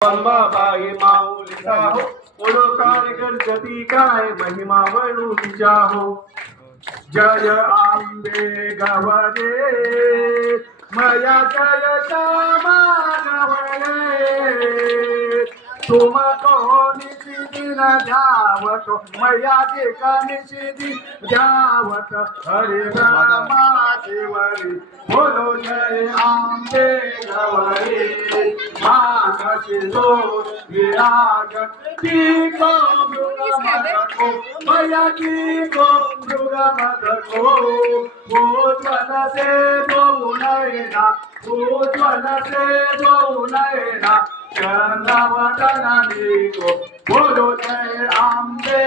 अंबाबाई माऊलीचा हो ओळखार गणपती काय महिमा वळू तिच्या हो जय आंबे गवरे मया जय श्यामा गवरे तुम कोणी दिन द्यावत मया जे कनिशी दिन द्यावत हरे रामा देवरी बोलो जय आंबे गवरे मानसी जो विराग की को मृगमदको मया की को मृगमदको भूज्वल से दो नयना भूज्वल से दो नयना चंद्रवदनी को बोलो जय आंबे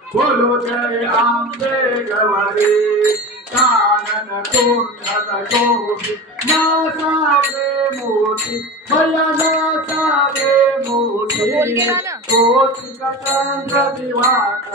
बोलो जय आंबे गवरे. कानन कुंडल गोपी नासागे मोती भया नासागे मोती बोल कोटिका चंद्र दिवाक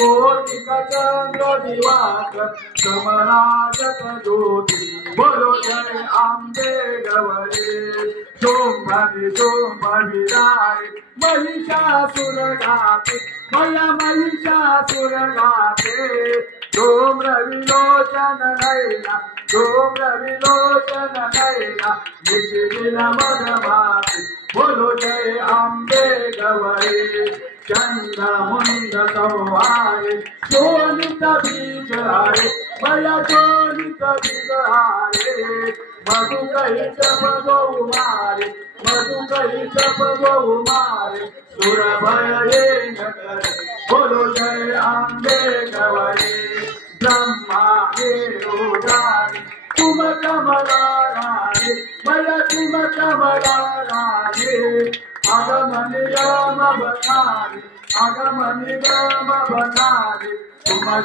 कोटिका चंद्र दिवाक समराजत ज्योती बोलो जय आंबे गवरे शोभनि शोभनि राय महिषासुर गाते मया महिषासुर गाते धूम्र विलोचन नैना धूम्र विलोचन नैना निशिदिन मधमाते बोलो जय आंबे गवरे चंद मुंद सवारे शोणित बीज हारे मया शोणित बीज हारे। मधु कही जप गौ मारे मधु कही जप गौ मारे सुर भय ये न बोलो जय आंबे गवरे ब्रह्मा हे रुद्राणी तुम कमला राणे मया कमला राणे आगम निगम बनारे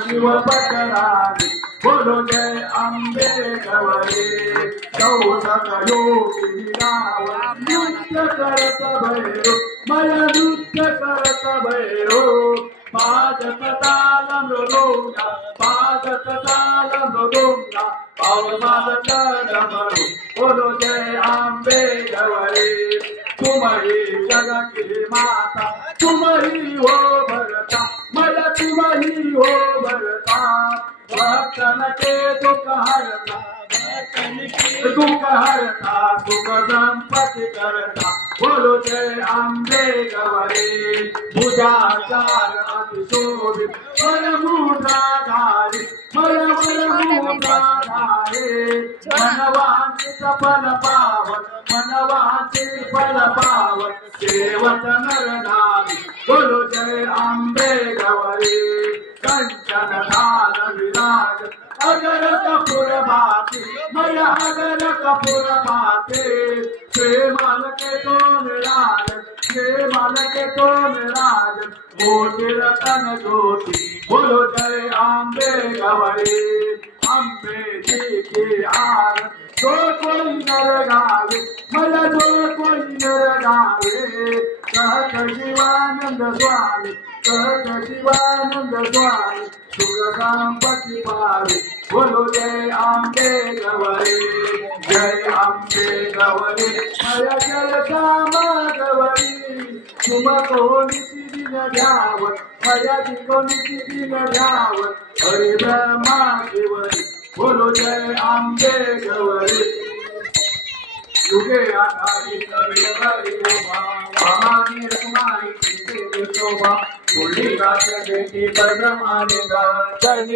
शिव पटराणे बोलो जय आंबे गवरे चौसक योगी राव नृत्य करत भैरो मया नृत्य करत भैरो पाजत ताल मृदोंगा पाजत ताल मृदोंगा. पावमाल डमरू बोलो जय आंबे गवरे तुम ही माता तुम हो भरता मला तुम हो भरता भक्तन के दुख हरता दुख हरता सुख करता बोलो जय आंबे गवरे भुजाचार अतिशोभित मन फल पावन मनवांचित फल पावन सेवत नर नारी बोलो जय आंबे गवरे कंचन धान विराज अगर कपूर भाते मया अगर कपूर भाते श्रीमान के तो मिराज श्रीमान के तो मिराज मोती रतन ज्योति बोलो जय आंबे गवरे आंबे जी आर जो कोई नर गावे मला जो कोई नर गावे कहत शिवानंद स्वामी कहत शिवानंद स्वामी सुख पावे बोलो जय आंबे गवरे जय आंबे गवरे मया जय श्यामा गवरी तुम दिन घ्यावं हयाती कोणीची दिन घ्यावं? हरे ब्रह्मा शिवरी बोलो जय आंबे गवरे. युगे आधारी सवे हरि ओमा महानी रत्नाई चिंते शोभा. बोली रात देती परम आनेगा चरणी